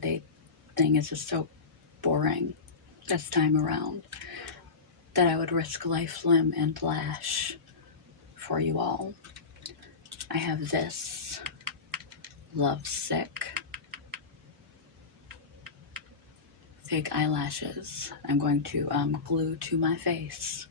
holiday thing is just so boring this time around that I would risk life, limb, and lash for you all. I have this Lovesick fake eyelashes I'm going to glue to my face.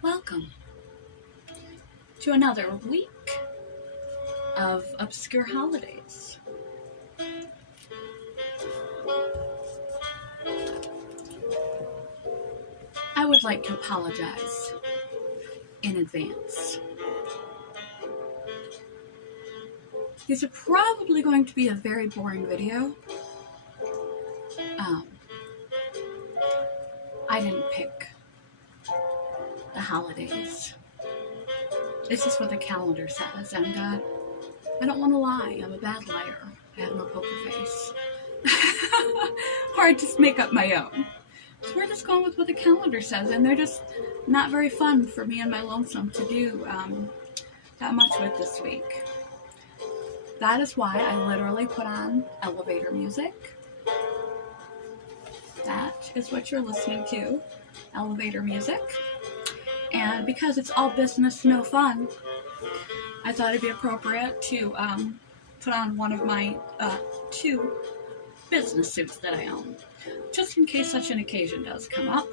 Welcome to another week of obscure holidays. I would like to apologize in advance. These are probably going to be a very boring video. I didn't pick the holidays. It's just what the calendar says, and I don't want to lie. I'm a bad liar. I have no poker face. Or I just make up my own. So we're just going with what the calendar says, and they're just not very fun for me and my lonesome to do that much with this week. That is why I literally put on elevator music. That is what you're listening to, elevator music. And because it's all business, no fun, I thought it'd be appropriate to put on one of my 2 business suits that I own, just in case such an occasion does come up.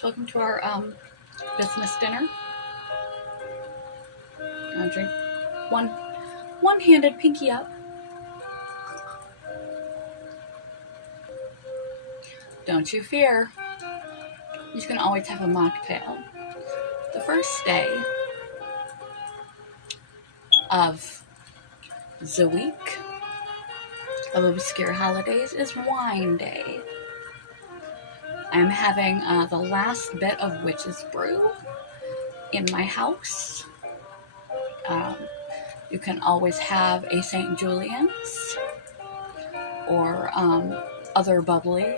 Welcome to our business dinner. I'll drink one-handed pinky up. Don't you fear. You can always have a mocktail. The first day of the week of obscure holidays is wine day. I'm having the last bit of witch's brew in my house. You can always have a St. Julian's or other bubbly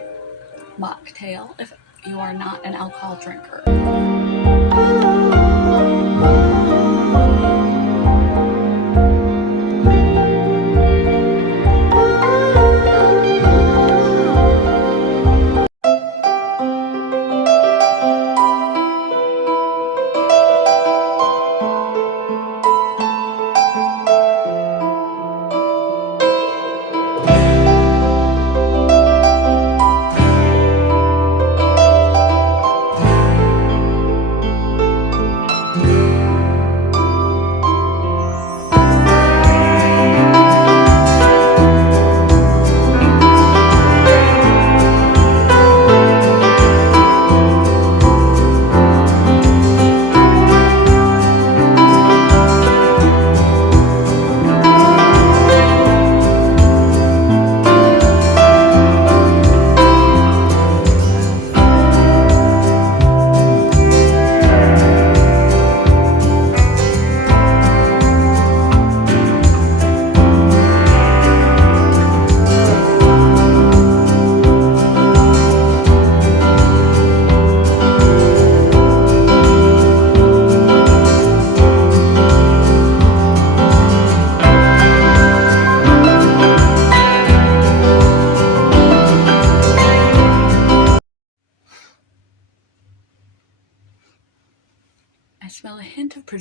mocktail if you are not an alcohol drinker.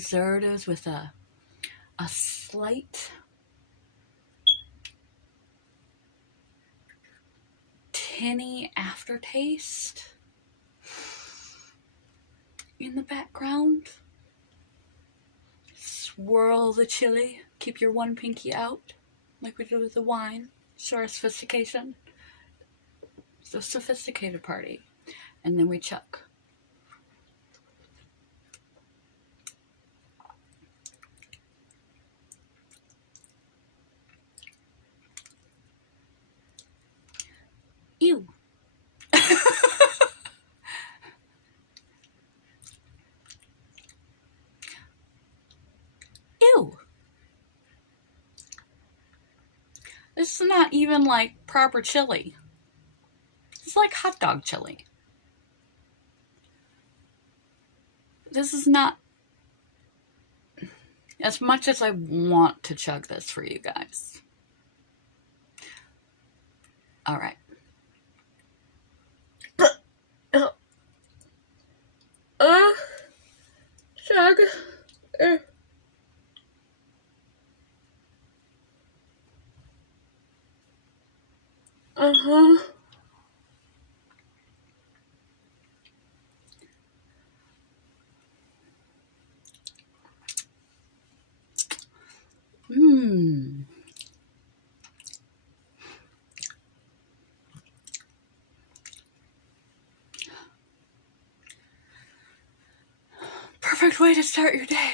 preservatives with a slight tinny aftertaste in the background. Swirl the chili. Keep your one pinky out, like we did with the wine. Show our sophistication. It's a sophisticated party. And then we chuck. Ew. Ew. This is not even like proper chili. It's like hot dog chili. This is not as much as I want to chug this for you guys. All right. Chug. Perfect way to start your day.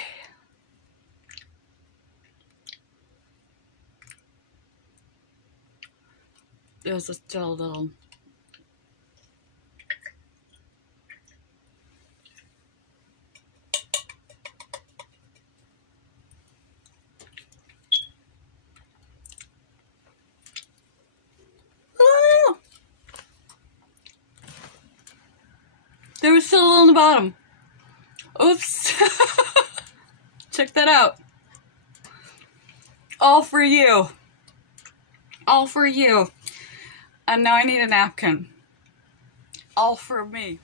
There's still a little there was still a little on the bottom. Oops. Check that out. All for you. All for you. And now I need a napkin. All for me.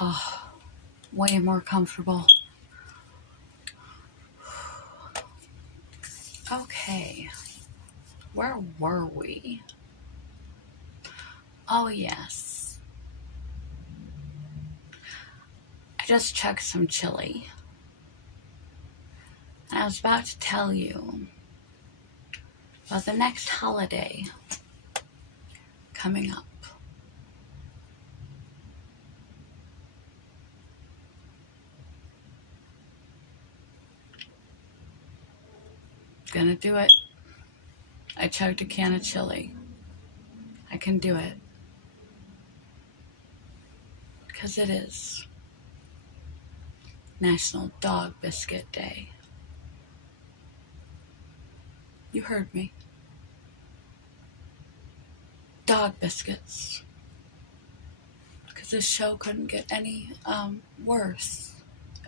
Oh, way more comfortable. Okay. Where were we? Oh, yes. I just chugged some chili. And I was about to tell you about the next holiday coming up. Gonna do it. I chugged a can of chili. I can do it. Because it is National Dog Biscuit Day. You heard me. Dog biscuits. Because this show couldn't get any worse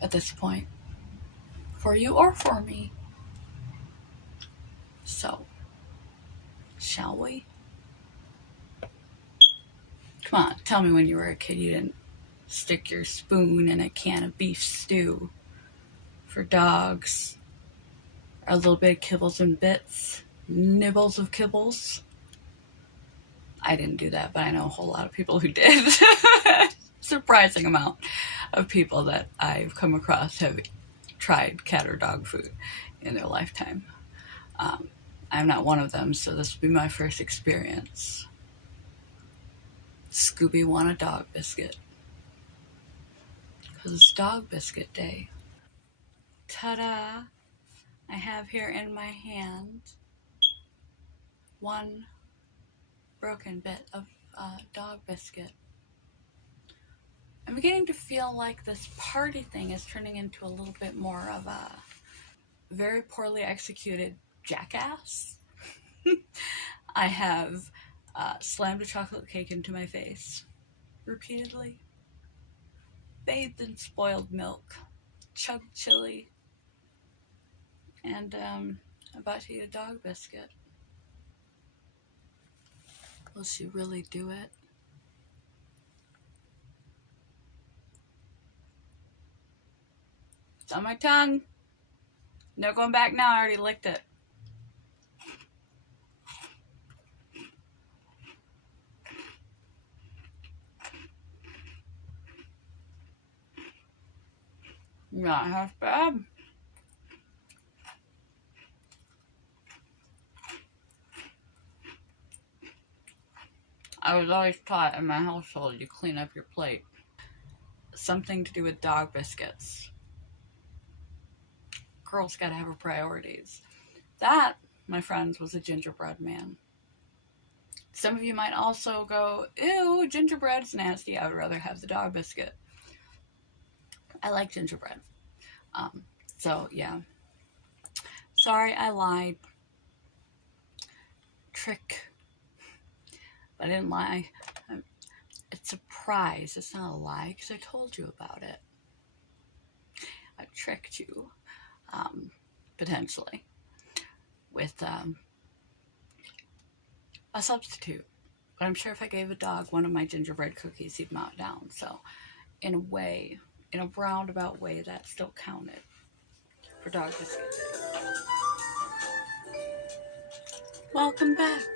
at this point. For you or for me. So, shall we? Come on, tell me when you were a kid you didn't stick your spoon in a can of beef stew for dogs. Or a little bit of kibbles and bits. Nibbles of kibbles. I didn't do that, but I know a whole lot of people who did. Surprising amount of people that I've come across have tried cat or dog food in their lifetime. I'm not one of them, so this will be my first experience. Scooby want a dog biscuit. Because it's Dog Biscuit Day. Ta-da! I have here in my hand one broken bit of dog biscuit. I'm beginning to feel like this party thing is turning into a little bit more of a very poorly executed jackass. I have slammed a chocolate cake into my face repeatedly, bathed in spoiled milk, chugged chili, and about to eat a dog biscuit. Will she really do it? It's on my tongue. No going back now. I already licked it. Not half bad. I was always taught in my household you clean up your plate. Something to do with dog biscuits. Girls gotta have her priorities. That, my friends, was a gingerbread man. Some of you might also go, ew, gingerbread's nasty. I would rather have the dog biscuit. I like gingerbread. So, yeah. Sorry, I lied. Trick. I didn't lie. It's a surprise. It's not a lie because I told you about it. I tricked you, potentially, with a substitute. But I'm sure if I gave a dog one of my gingerbread cookies, he'd melt down. So, in a way, in a roundabout way, that still counted for dog biscuit day. Welcome back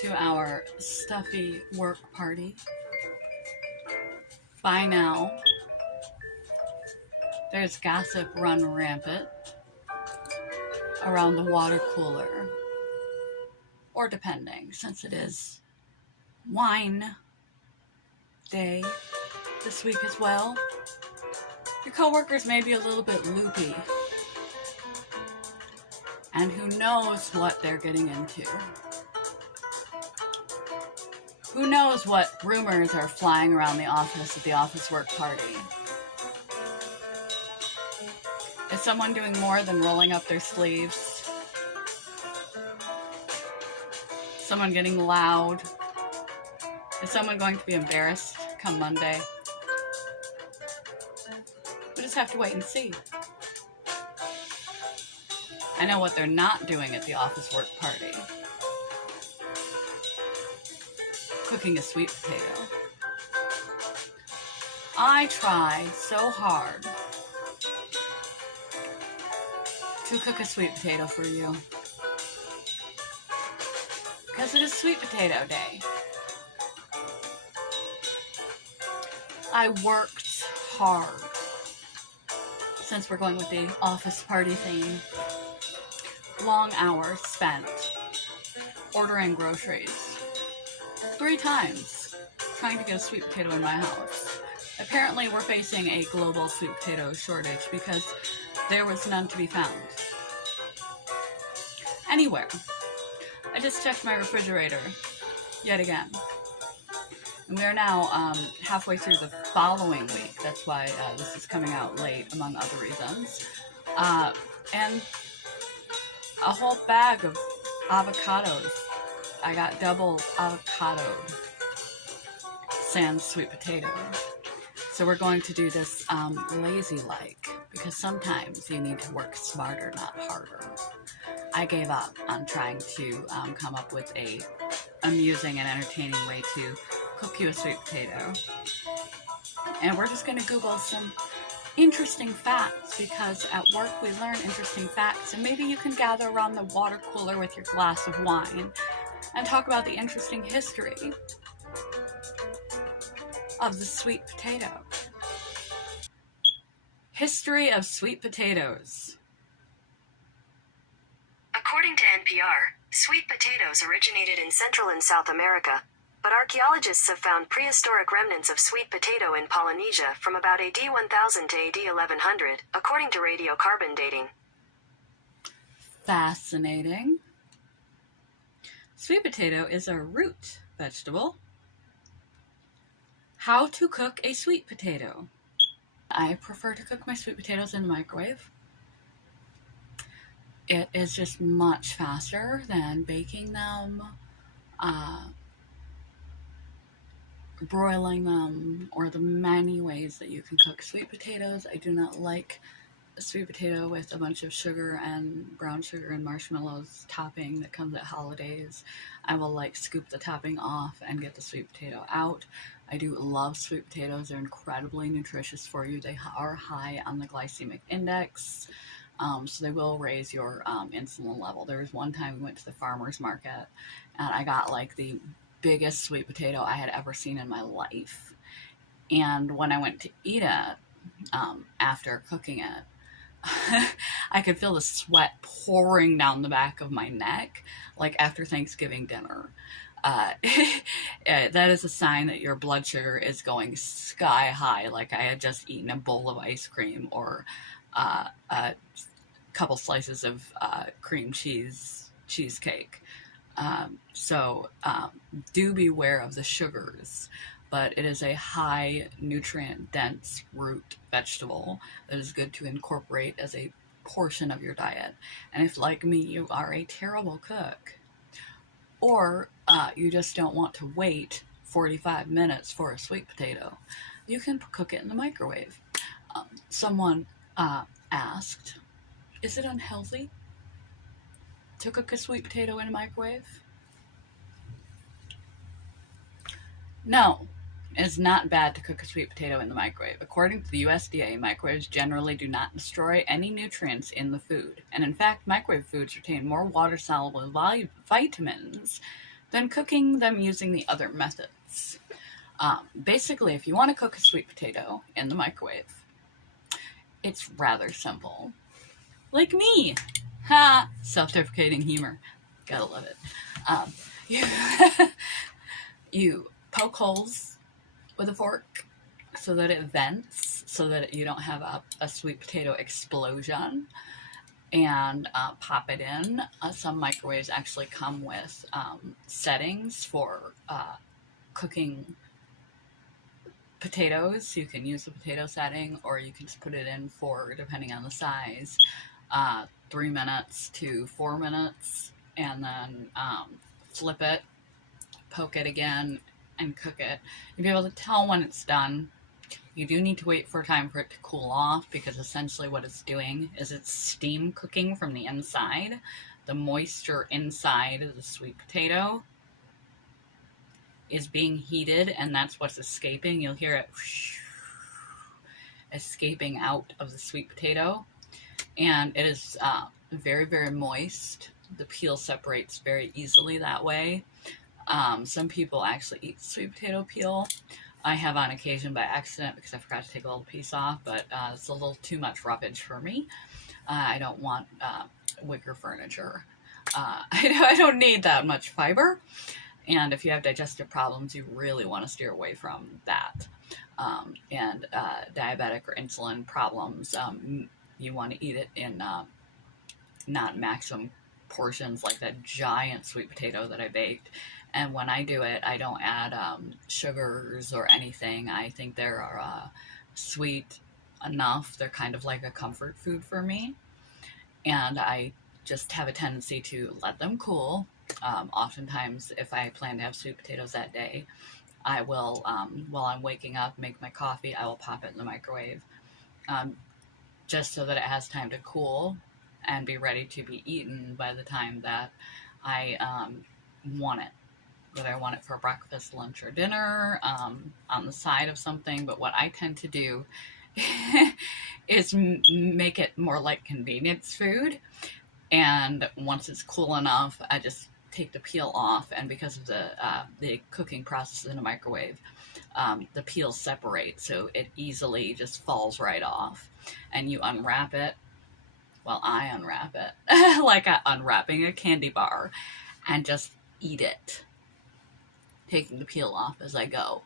to our stuffy work party. By now, there's gossip run rampant around the water cooler, or depending, since it is wine day this week as well. Your coworkers may be a little bit loopy, and who knows what they're getting into. Who knows what rumors are flying around the office at the office work party? Is someone doing more than rolling up their sleeves? Someone getting loud? Is someone going to be embarrassed come Monday? We just have to wait and see. I know what they're not doing at the office work party. Cooking a sweet potato. I tried so hard to cook a sweet potato for you because it is sweet potato day. I worked hard, since we're going with the office party theme. Long hours spent ordering groceries 3 times trying to get a sweet potato in my house. Apparently we're facing a global sweet potato shortage because there was none to be found anywhere. I just checked my refrigerator yet again. And we are now halfway through the following week. That's why this is coming out late, among other reasons. And a whole bag of avocados. I got double avocado sans sweet potato. So we're going to do this lazy-like, because sometimes you need to work smarter, not harder. I gave up on trying to come up with a amusing and entertaining way to cook you a sweet potato. And we're just going to Google some interesting facts, because at work we learn interesting facts, and maybe you can gather around the water cooler with your glass of wine and talk about the interesting history of the sweet potato. History of sweet potatoes. According to NPR, sweet potatoes originated in Central and South America, but archaeologists have found prehistoric remnants of sweet potato in Polynesia from about AD 1000 to AD 1100, according to radiocarbon dating. Fascinating. Sweet potato is a root vegetable. How to cook a sweet potato. I prefer to cook my sweet potatoes in the microwave. It is just much faster than baking them, broiling them, or the many ways that you can cook sweet potatoes. I do not like a sweet potato with a bunch of sugar and brown sugar and marshmallows topping that comes at holidays. I will scoop the topping off and get the sweet potato out. I do love sweet potatoes. They're incredibly nutritious for you. They are high on the glycemic index, so they will raise your insulin level. There was one time we went to the farmer's market, and I got like the biggest sweet potato I had ever seen in my life. And when I went to eat it, after cooking it, I could feel the sweat pouring down the back of my neck, like after Thanksgiving dinner. That is a sign that your blood sugar is going sky high, like I had just eaten a bowl of ice cream or a couple slices of cream cheesecake. So do beware of the sugars, but it is a high nutrient dense root vegetable that is good to incorporate as a portion of your diet. And if, like me, you are a terrible cook, or you just don't want to wait 45 minutes for a sweet potato, you can cook it in the microwave. Someone asked, is it unhealthy to cook a sweet potato in a microwave? No, it's not bad to cook a sweet potato in the microwave. According to the USDA, microwaves generally do not destroy any nutrients in the food. And in fact, microwave foods retain more water-soluble vitamins than cooking them using the other methods. Basically, if you want to cook a sweet potato in the microwave, it's rather simple. Like me. Ha! Self-deprecating humor. Gotta love it. You poke holes with a fork so that it vents, so that you don't have a sweet potato explosion, and pop it in. Some microwaves actually come with settings for cooking potatoes. You can use the potato setting, or you can just put it in for, depending on the size, 3 minutes to 4 minutes, and then flip it, poke it again, and cook it. You'll be able to tell when it's done. You do need to wait for time for it to cool off, because essentially what it's doing is it's steam cooking from the inside. The moisture inside of the sweet potato is being heated, and that's what's escaping. You'll hear it escaping out of the sweet potato, and it is very, very moist. The peel separates very easily that way. Some people actually eat sweet potato peel. I have on occasion by accident because I forgot to take a little piece off, but it's a little too much roughage for me. I don't want wicker furniture. I don't need that much fiber. And if you have digestive problems, you really want to steer away from that. And diabetic or insulin problems, you want to eat it in not maximum portions like that giant sweet potato that I baked. And when I do it, I don't add sugars or anything. I think they're sweet enough. They're kind of like a comfort food for me. And I just have a tendency to let them cool. Oftentimes, if I plan to have sweet potatoes that day, I will, while I'm waking up, make my coffee. I will pop it in the microwave, just so that it has time to cool and be ready to be eaten by the time that I want it. Whether I want it for breakfast, lunch, or dinner, on the side of something. But what I tend to do is make it more like convenience food. And once it's cool enough, I just take the peel off. And because of the cooking process in a microwave, the peels separate, so it easily just falls right off. And you unwrap it. Well, I unwrap it like unwrapping a candy bar, and just eat it, taking the peel off as I go,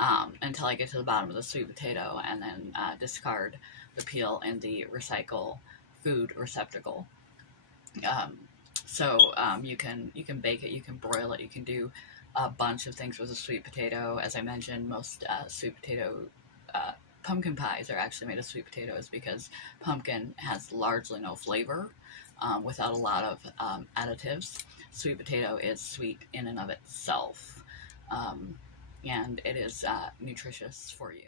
until I get to the bottom of the sweet potato, and then discard the peel in the recycle food receptacle. So you can bake it, you can broil it, you can do a bunch of things with a sweet potato. As I mentioned, most sweet potato pumpkin pies are actually made of sweet potatoes, because pumpkin has largely no flavor without a lot of additives. Sweet potato is sweet in and of itself, and it is nutritious for you.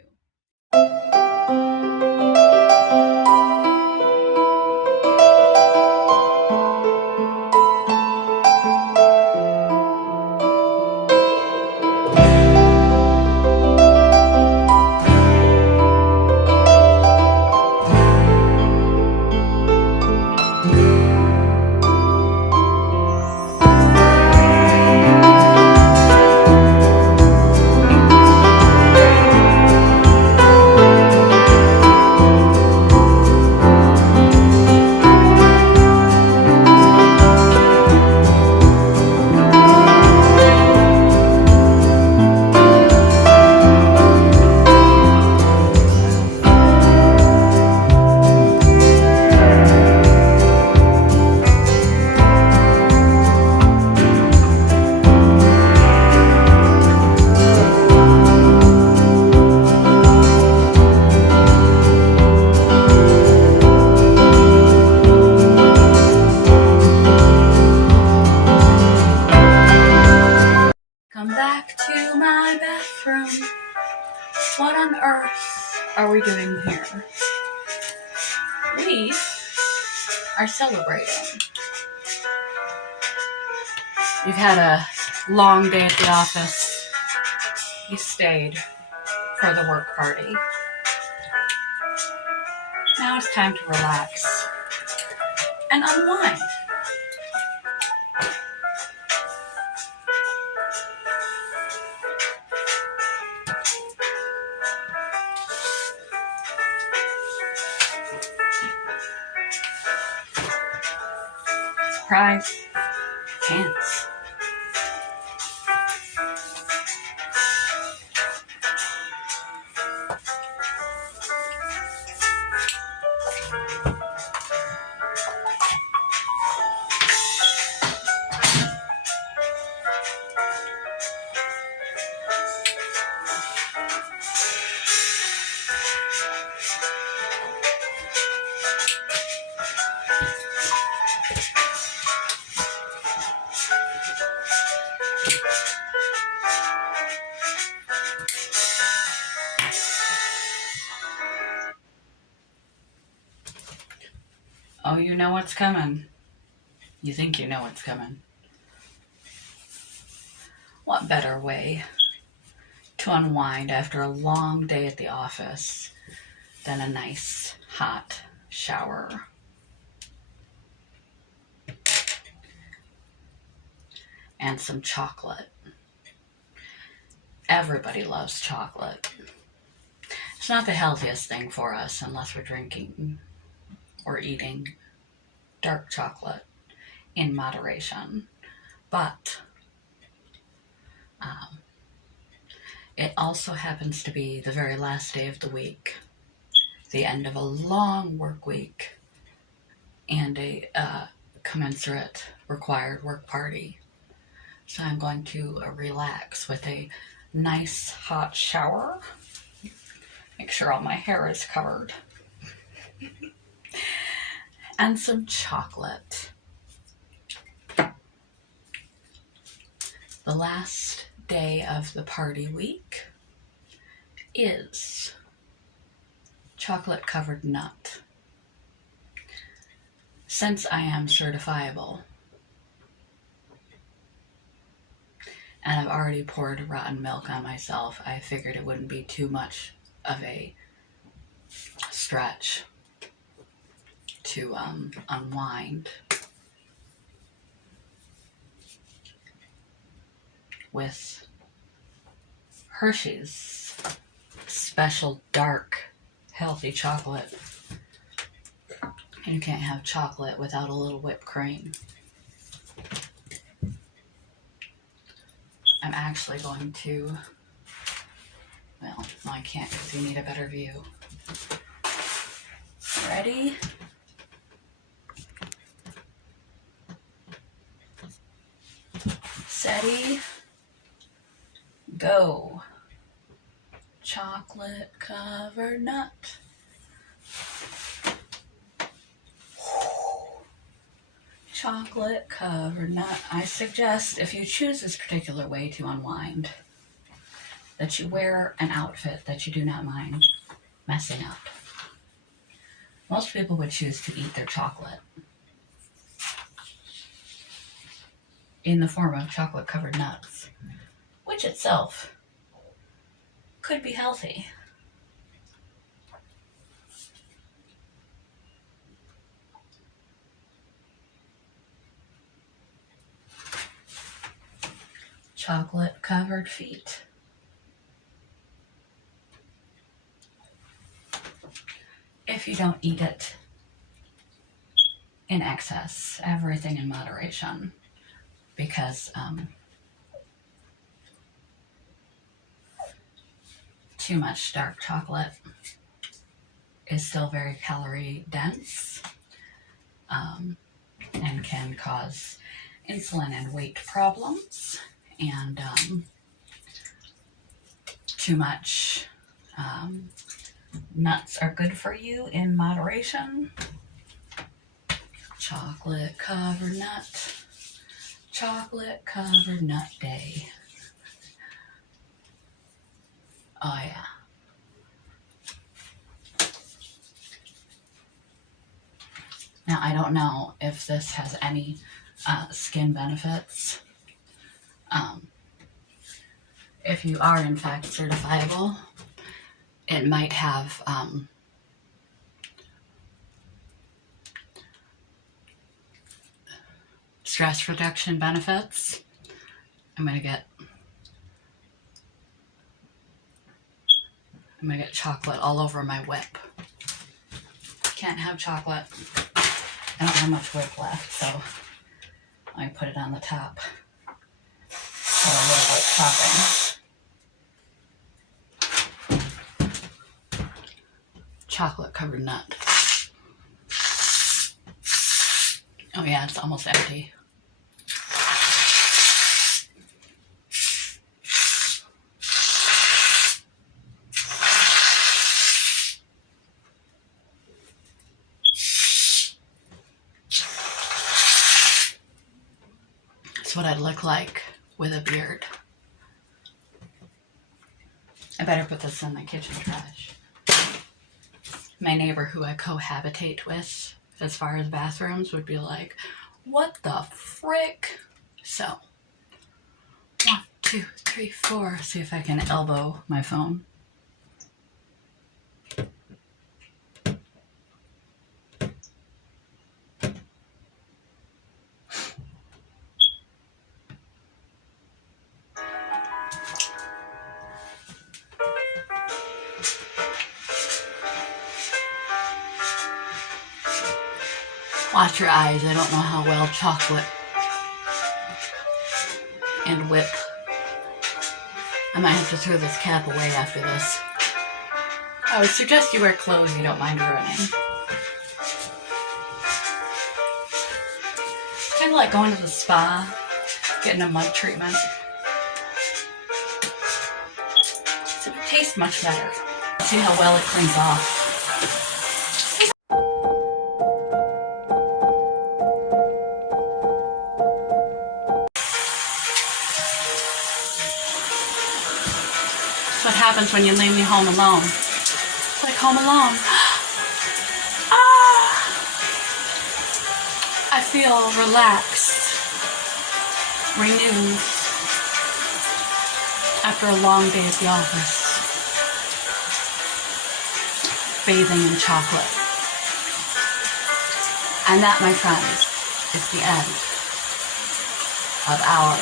on earth are we doing here? We are celebrating. You've had a long day at the office. You stayed for the work party. Now it's time to relax and unwind. Surprise. Pants. Oh, you know what's coming. You think you know what's coming. What better way to unwind after a long day at the office than a nice hot shower? And some chocolate. Everybody loves chocolate. It's not the healthiest thing for us unless we're drinking or eating dark chocolate in moderation. But it also happens to be the very last day of the week, the end of a long work week, and a commensurate required work party. So I'm going to relax with a nice hot shower. Make sure all my hair is covered. And some chocolate. The last day of the party week is chocolate covered nut. Since I am certifiable and I've already poured rotten milk on myself, I figured it wouldn't be too much of a stretch to unwind with Hershey's special dark healthy chocolate. And you can't have chocolate without a little whipped cream. I'm actually going to, well, no, I can't because you need a better view. Ready? Steady. Go. Chocolate covered nut. Chocolate covered nut. I suggest if you choose this particular way to unwind, that you wear an outfit that you do not mind messing up. Most people would choose to eat their chocolate in the form of chocolate covered nuts, which itself could be healthy. Chocolate covered feet. If you don't eat it in excess, everything in moderation, because too much dark chocolate is still very calorie dense and can cause insulin and weight problems, and too much nuts are good for you in moderation. Chocolate covered nut. Chocolate covered nut day. Oh yeah. Now, I don't know if this has any skin benefits. If you are in fact certifiable, it might have stress reduction benefits. I'm gonna get chocolate all over my whip. Can't have chocolate. I don't have much whip left, so I put it on the top for a little whip topping. Chocolate covered nut. Oh yeah, it's almost empty. That's what I'd look like with a beard. I better put this in the kitchen trash. My neighbor who I cohabitate with, as far as bathrooms, would be like, what the frick? So, 1, 2, 3, 4. See if I can elbow my phone. Watch your eyes. I don't know how well chocolate and whip. I might have to throw this cap away after this. I would suggest you wear clothes you don't mind ruining. It's kind of like going to the spa, getting a mud treatment. So it tastes much better. See how well it cleans off. What happens when you leave me home alone? It's like Home Alone. I feel relaxed, renewed after a long day at the office, bathing in chocolate. And that, my friends, is the end of our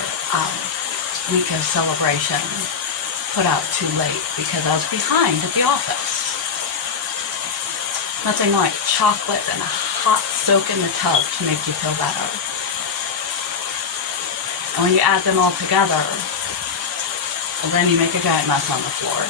week of celebration. Put out too late because I was behind at the office. Nothing like chocolate and a hot soak in the tub to make you feel better. And when you add them all together, well, then you make a giant mess on the floor.